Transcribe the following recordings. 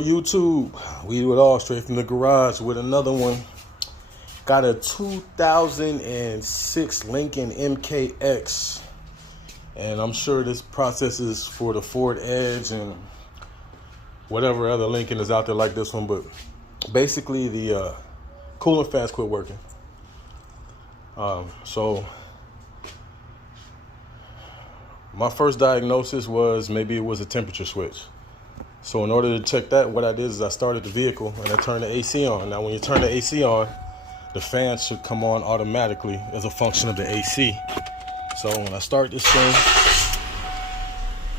YouTube? We do it all straight from the garage with another one. Got a 2006 Lincoln MKx. And I'm sure this process is for the Ford Edge and whatever other Lincoln is out there like this one. But basically the coolant fans quit working. So my first diagnosis was maybe it was a temperature switch. So in order to check that, what I did is I started the vehicle and I turned the AC on. Now when you turn the AC on, the fans should come on automatically as a function of the AC. So when I start this thing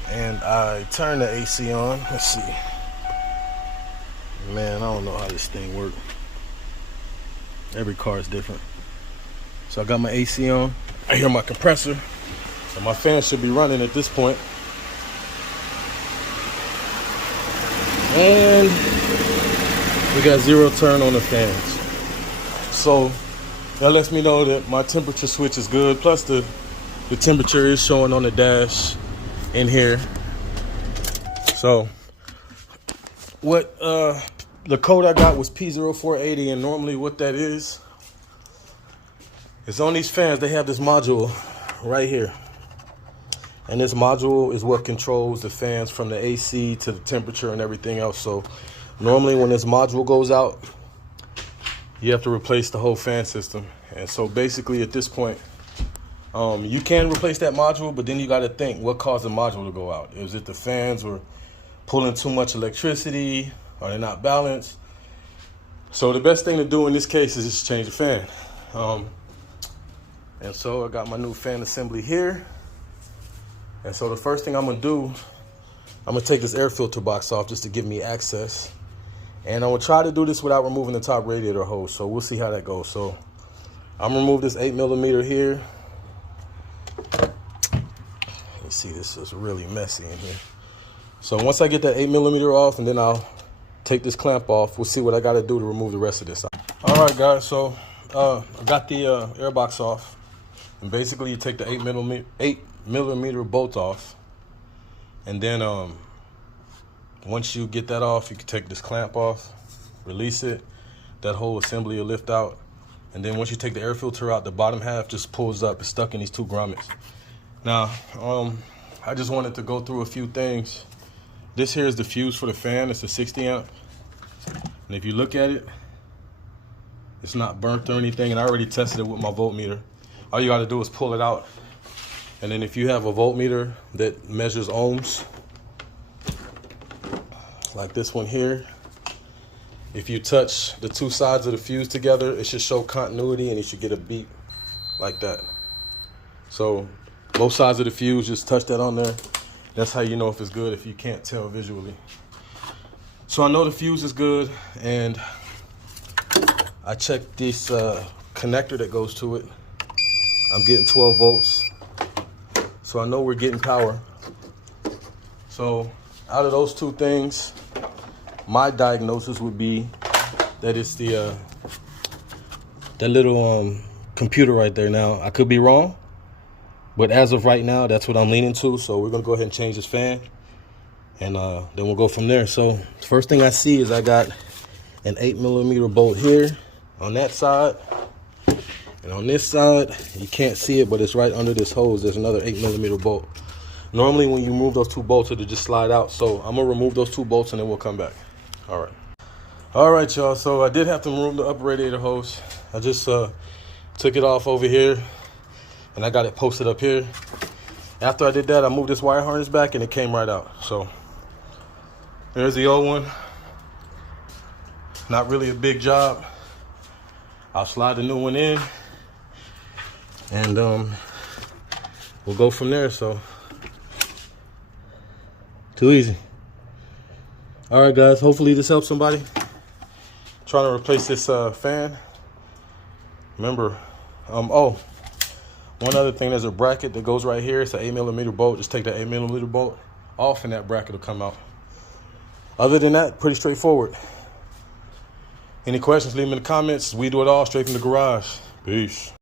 and I turn the AC on, let's see. Man, I don't know how this thing works. Every car is different. So I got my AC on. I hear my compressor. So my fan should be running at this point. And we got zero turn on the fans. So that lets me know that my temperature switch is good. Plus the temperature is showing on the dash in here. So what the code I got was P0480, and normally what that is on these fans, they have this module right here. And this module is what controls the fans from the AC to the temperature and everything else. So normally when this module goes out, you have to replace the whole fan system. And so basically at this point, you can replace that module, but then you got to think what caused the module to go out. Is it the fans were pulling too much electricity? Are they not balanced? So the best thing to do in this case is just change the fan. And so I got my new fan assembly here. And so the first thing I'm gonna do, I'm gonna take this air filter box off just to give me access. And I'm gonna try to do this without removing the top radiator hose. So we'll see how that goes. So I'm gonna remove this 8mm here. Let's see, this is really messy in here. So once I get that 8mm off, and then I'll take this clamp off, we'll see what I gotta do to remove the rest of this. All right, guys, so I got the air box off. And basically you take the 8mm bolt off, and then once you get that off, you can take this clamp off, release it, that whole assembly will lift out, and then once you take the air filter out, the bottom half just pulls up. It's stuck in these two grommets. Now I just wanted to go through a few things. This here is the fuse for the fan. It's a 60 amp, and if you look at it, it's not burnt or anything, and I already tested it with my voltmeter. All you got to do is pull it out. And then if you have a voltmeter that measures ohms, like this one here, if you touch the two sides of the fuse together, it should show continuity and you should get a beep like that. So both sides of the fuse, just touch that on there. That's how you know if it's good, if you can't tell visually. So I know the fuse is good, and I checked this connector that goes to it. I'm getting 12 volts. So I know we're getting power. So out of those two things, my diagnosis would be that it's the that little computer right there. Now I could be wrong, but as of right now, that's what I'm leaning to. So we're gonna go ahead and change this fan, and then we'll go from there. So the first thing I see is I got an 8mm bolt here on that side. And on this side, you can't see it, but it's right under this hose. There's another 8mm bolt. Normally, when you remove those two bolts, it'll just slide out. So I'm gonna remove those two bolts and then we'll come back. All right, y'all. So I did have to remove the upper radiator hose. I just took it off over here, and I got it posted up here. After I did that, I moved this wire harness back, and it came right out. So there's the old one. Not really a big job. I'll slide the new one in, and we'll go from there. So too easy. All right, guys, hopefully this helps somebody trying to replace this fan. Remember, oh, one other thing, there's a bracket that goes right here. It's an 8mm bolt. Just take that 8mm bolt off and that bracket will come out. Other than that, pretty straightforward. Any questions, leave them in the comments. We do it all straight from the garage. Peace.